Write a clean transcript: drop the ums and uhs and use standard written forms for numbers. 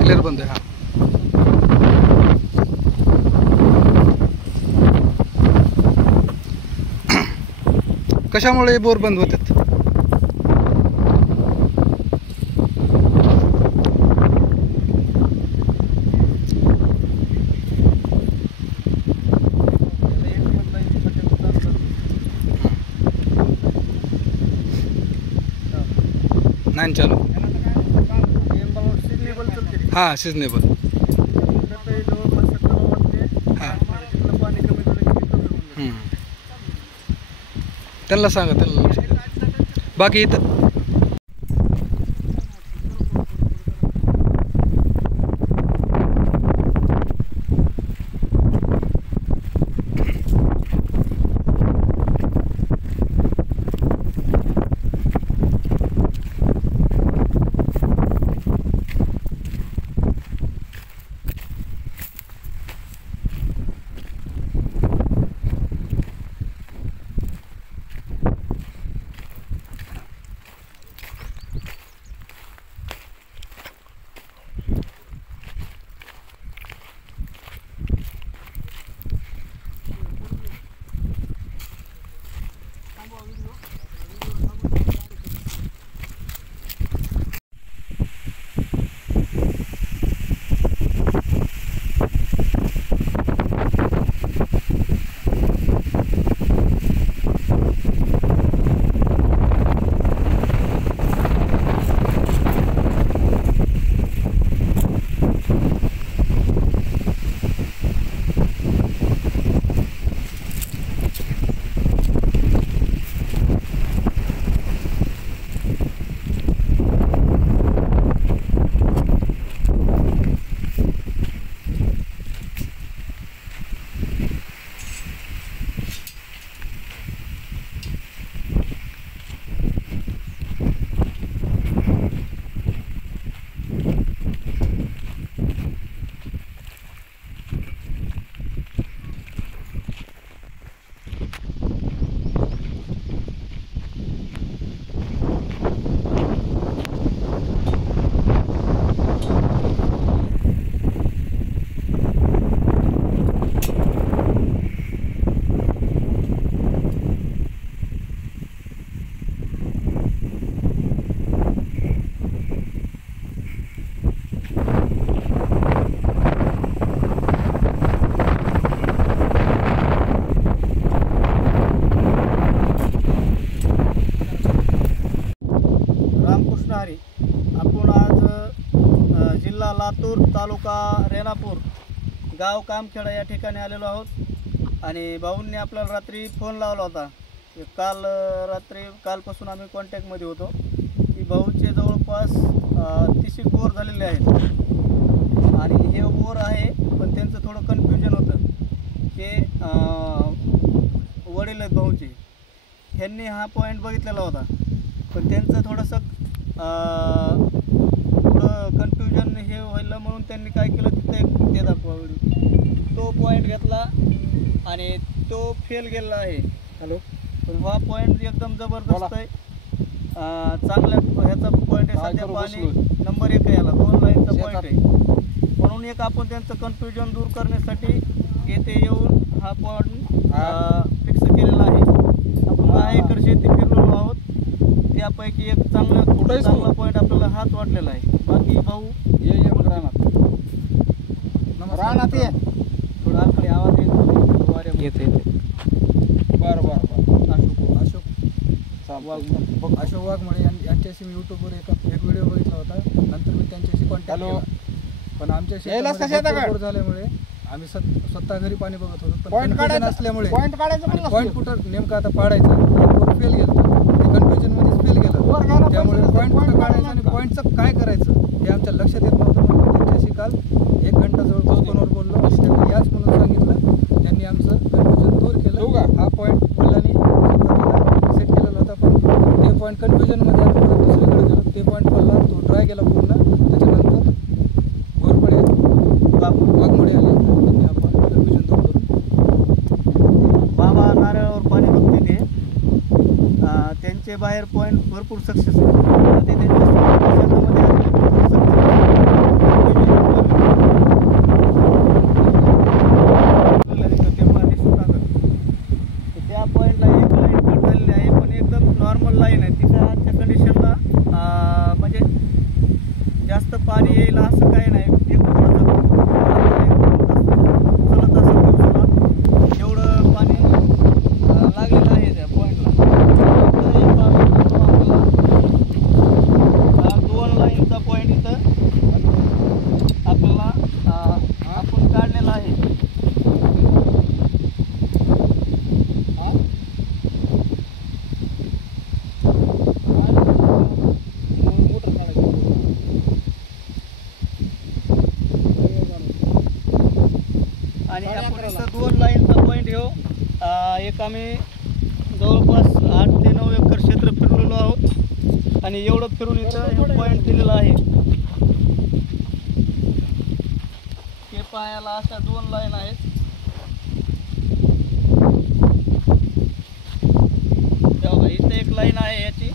Clear बंद आहे. हा कशामुळे बोर बंद होतात? नाही चालू. हां सिजनेबल. हां त्यांना सांगा, त्यांना लक्ष द्या. बाकी इथं आपण आज जिल्हा लातूर, तालुका रेणापूर, गाव कामखेडा या ठिकाणी आलेलो आहोत. आणि भाऊंनी आपल्याला रात्री फोन लावला होता. कालपासून आम्ही कॉन्टॅक्टमध्ये होतो की भाऊचे जवळपास 30 बोर झालेले आहेत. आणि हे बोर आहे, पण त्यांचं थोडं कन्फ्युजन होतं की वडील आहेत भाऊचे, ह्यांनी हा पॉईंट बघितलेला होता, पण त्यांचं थोडंसं कन्फ्युजन हे व्हायला म्हणून त्यांनी काय केलं, तिथे ते दाखवा व्हिडिओ, तो पॉईंट घेतला आणि तो फेल गेला आहे. हॅलो, पण हा पॉईंट एकदम जबरदस्त आहे, चांगल्या ह्याचा पॉईंट आहे. सध्या पाणी नंबर 1 आहे, याला 2 लाईनचा पॉईंट आहे. म्हणून एक आपण त्यांचं कन्फ्युजन दूर करण्यासाठी येथे येऊन हा पॉईंट फिक्स केलेला आहे. आपण 10 एकर शेती फिरलेलो आहोत, त्यापैकी एक चांगला पॉईंट आपल्याला हाच वाटलेला आहे. बाकी भाऊ ये मग रानात ये, थोडा आकडे आवाज येते. बरं अशोक वाघमळे यांच्याशी मी यूट्यूबवर एक व्हिडिओ बघितला होता. नंतर मी त्यांच्याशी कॉन्टॅक्ट केला, पण आमच्या शेतात झाल्यामुळे आम्ही स्वतः घरी पाणी बघत होतो, पण कन्फ्युजन असल्यामुळे पॉईंट कुठं नेमकं आता पाडायचं फेल गेलं, कन्फ्युजन मध्येच फेल गेलं. त्यामुळे पॉईंट कुठं काढायचं आणि पॉईंटचं काय करायचं हे आमच्या लक्षात येत नव्हतं. म्हणून त्यांच्याशी काल 1 घंटा जवळपास पॉईंट पडला तो ड्राय गेला पूर्ण. त्याच्यानंतर घोरपडे वाघमोडे आले त्यांनी आपण परमिशन दूर करू. बाबा नारळावर पाणी बघते ते त्यांचे बाहेर पॉईंट भरपूर सक्सेस ते त्यांच्या शेतामध्ये त्या पॉईंटला एक लाईन कट झालेली आहे पण एकदम नॉर्मल लाईन आहे. तिच्या आजच्या कंडिशनला म्हणजे जास्त पाणी येईल असं काही नाही. एक चलत असेल दिवसाला एवढं पाणी लागलेलं आहे त्या पॉईंटला. दोन लाईनचा पॉईंट इथं आपल्याला आपण काढलेला आहे. आणि आपण इथं दोन लाईनचा पॉईंट घेऊ. एक आम्ही जवळपास 8 ते 9 एकर क्षेत्र फिरलेलो आहोत आणि एवढं फिरून इथं पॉईंट दिलेला आहे. हे पायाला अशा 2 लाईन आहेत. तेव्हा इथं एक लाईन आहे याची